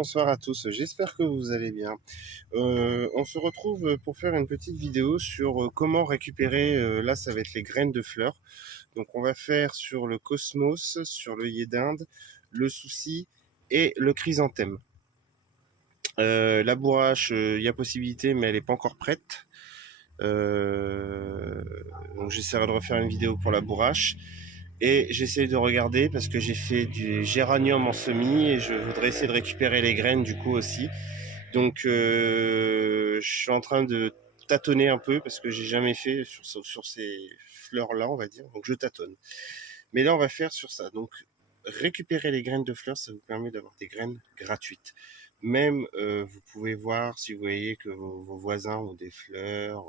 bonsoir à tous, j'espère que vous allez bien. On se retrouve pour faire une petite vidéo sur comment récupérer, là ça va être les graines de fleurs. Donc on va faire sur le cosmos, sur l'œillet d'Inde, le souci et le chrysanthème. La bourrache, il y a possibilité mais elle n'est pas encore prête. Euh, donc j'essaierai de refaire une vidéo pour la bourrache. Et j'essaie de regarder parce que j'ai fait du géranium en semis et je voudrais essayer de récupérer les graines du coup aussi. Donc je suis en train de tâtonner un peu parce que j'ai jamais fait sur ces fleurs-là, on va dire. Donc je tâtonne. Mais là, on va faire sur ça. Donc récupérer les graines de fleurs, ça vous permet d'avoir des graines gratuites. Même vous pouvez voir si vous voyez que vos voisins ont des fleurs.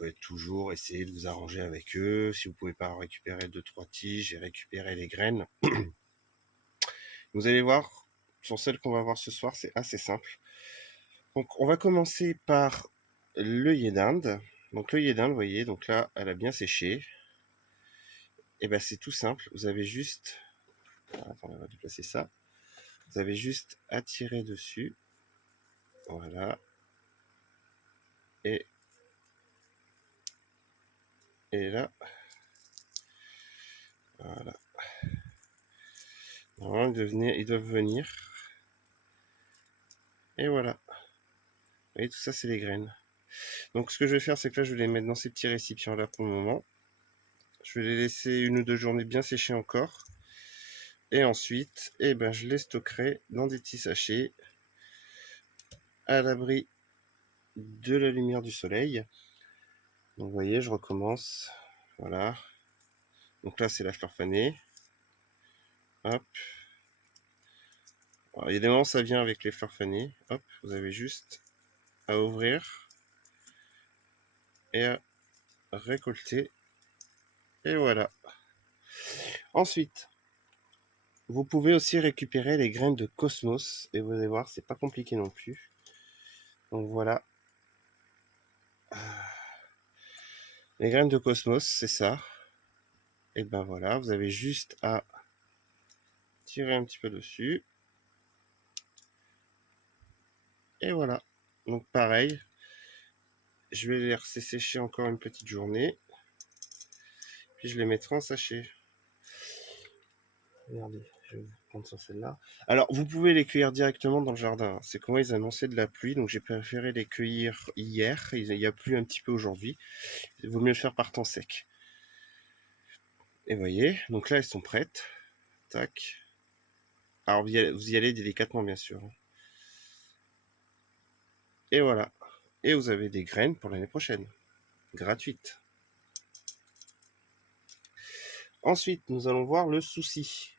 Vous pouvez toujours essayer de vous arranger avec eux. Si vous pouvez pas récupérer 2-3 tiges et récupérer les graines, vous allez voir, sur celle qu'on va voir ce soir, c'est assez simple. Donc on va commencer par l'œillet d'Inde. Donc l'œillet d'Inde, vous voyez, donc là, elle a bien séché. Et ben c'est tout simple. Vous avez juste, attendez, on va déplacer ça. Vous avez juste à tirer dessus. Voilà. Et là, voilà. Normalement, ils doivent venir. Et voilà. Vous voyez, tout ça, c'est les graines. Donc ce que je vais faire, c'est que là, je vais les mettre dans ces petits récipients-là pour le moment. Je vais les laisser 1 ou 2 journées bien sécher encore. Et ensuite, eh ben, je les stockerai dans des petits sachets à l'abri de la lumière du soleil. Donc vous voyez, je recommence. Voilà. Donc là, c'est la fleur fanée. Hop. Alors, il y a des moments, ça vient avec les fleurs fanées. Hop, vous avez juste à ouvrir et à récolter. Et voilà. Ensuite, vous pouvez aussi récupérer les graines de cosmos. Et vous allez voir, c'est pas compliqué non plus. Donc voilà. Les graines de cosmos, c'est ça. Et ben voilà, vous avez juste à tirer un petit peu dessus. Et voilà. Donc pareil, je vais les laisser sécher encore une petite journée. Puis je les mettrai en sachet. Regardez, je vais vous prendre sur celle-là. Alors, vous pouvez les cueillir directement dans le jardin. C'est comment ils annonçaient de la pluie, donc j'ai préféré les cueillir hier. Il y a plu un petit peu aujourd'hui. Il vaut mieux le faire par temps sec. Et vous voyez, donc là, elles sont prêtes. Tac. Alors, vous y allez délicatement, bien sûr. Et voilà. Et vous avez des graines pour l'année prochaine. Gratuites. Ensuite, nous allons voir le souci.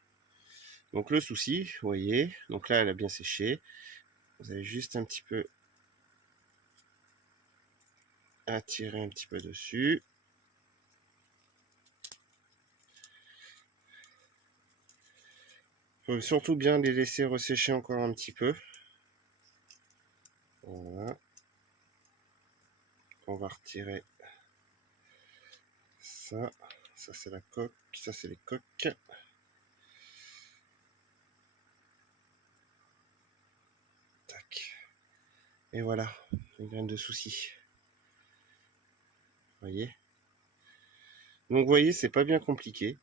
Donc le souci, vous voyez, donc là, elle a bien séché. Vous avez juste un petit peu à tirer un petit peu dessus. Il faut surtout bien les laisser ressécher encore un petit peu. Voilà. On va retirer ça. Ça c'est la coque. Ça c'est les coques. Tac. Et voilà, les graines de souci. Vous voyez. Donc vous voyez, c'est pas bien compliqué.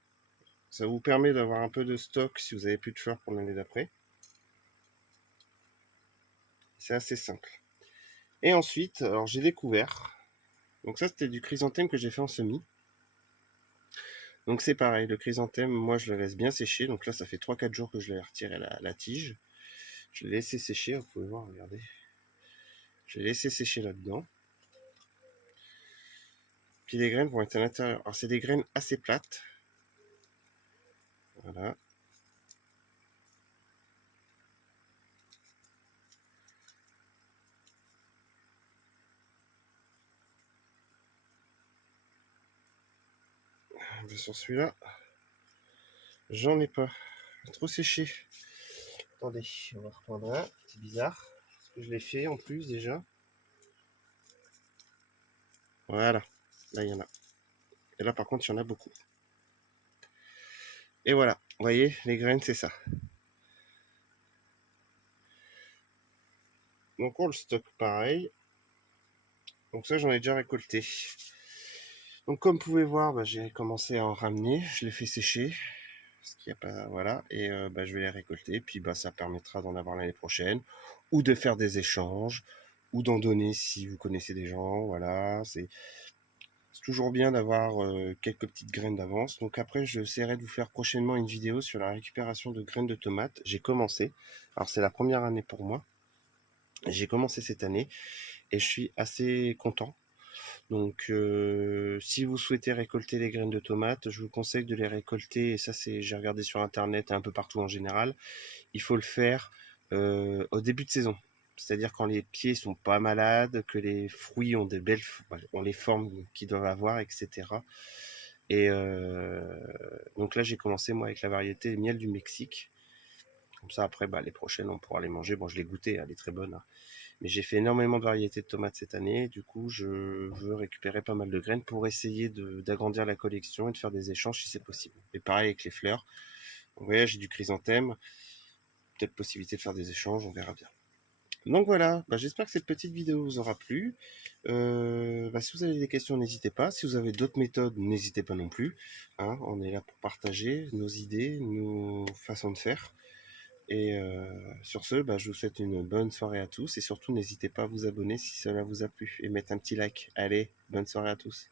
Ça vous permet d'avoir un peu de stock si vous avez plus de fleurs pour l'année d'après. C'est assez simple. Et ensuite, alors j'ai découvert. Donc ça c'était du chrysanthème que j'ai fait en semis. Donc c'est pareil, le chrysanthème, moi je le laisse bien sécher. Donc là ça fait 3-4 jours que je l'ai retiré la tige. Je l'ai laissé sécher, vous pouvez voir, regardez. Je l'ai laissé sécher là-dedans. Puis les graines vont être à l'intérieur. Alors c'est des graines assez plates. Voilà. Mais sur celui-là, j'en ai pas. Trop séché. Attendez, on va reprendre un. C'est bizarre. Parce que je l'ai fait en plus déjà. Voilà. Là, il y en a. Et là, par contre, il y en a beaucoup. Et voilà. Vous voyez, les graines, c'est ça. Donc on le stocke pareil. Donc ça, j'en ai déjà récolté. Donc comme vous pouvez voir, bah, j'ai commencé à en ramener. Je les fais sécher. Parce qu'il y a pas, voilà. Et bah, je vais les récolter. Puis bah, ça permettra d'en avoir l'année prochaine. Ou de faire des échanges. Ou d'en donner si vous connaissez des gens. Voilà. C'est toujours bien d'avoir quelques petites graines d'avance. Donc après, j'essaierai de vous faire prochainement une vidéo sur la récupération de graines de tomates. J'ai commencé. Alors c'est la première année pour moi. J'ai commencé cette année et je suis assez content. Donc si vous souhaitez récolter les graines de tomates, je vous conseille de les récolter, et ça c'est j'ai regardé sur internet et un peu partout en général, il faut le faire au début de saison. C'est-à-dire quand les pieds sont pas malades, que les fruits ont des belles, ont les formes qu'ils doivent avoir, etc. Et donc là j'ai commencé moi avec la variété miel du Mexique. Comme ça après bah, les prochaines on pourra les manger. Bon je l'ai goûté, elle est très bonne, hein. Mais j'ai fait énormément de variétés de tomates cette année. Du coup, je veux récupérer pas mal de graines pour essayer d'agrandir la collection et de faire des échanges si c'est possible. Et pareil avec les fleurs. Vous voyez, j'ai du chrysanthème. Peut-être possibilité de faire des échanges, on verra bien. Donc voilà, bah, j'espère que cette petite vidéo vous aura plu. Bah, si vous avez des questions, n'hésitez pas. Si vous avez d'autres méthodes, n'hésitez pas non plus, hein. On est là pour partager nos idées, nos façons de faire. Et sur ce, bah, je vous souhaite une bonne soirée à tous et surtout n'hésitez pas à vous abonner si cela vous a plu et mettre un petit like. Allez, bonne soirée à tous.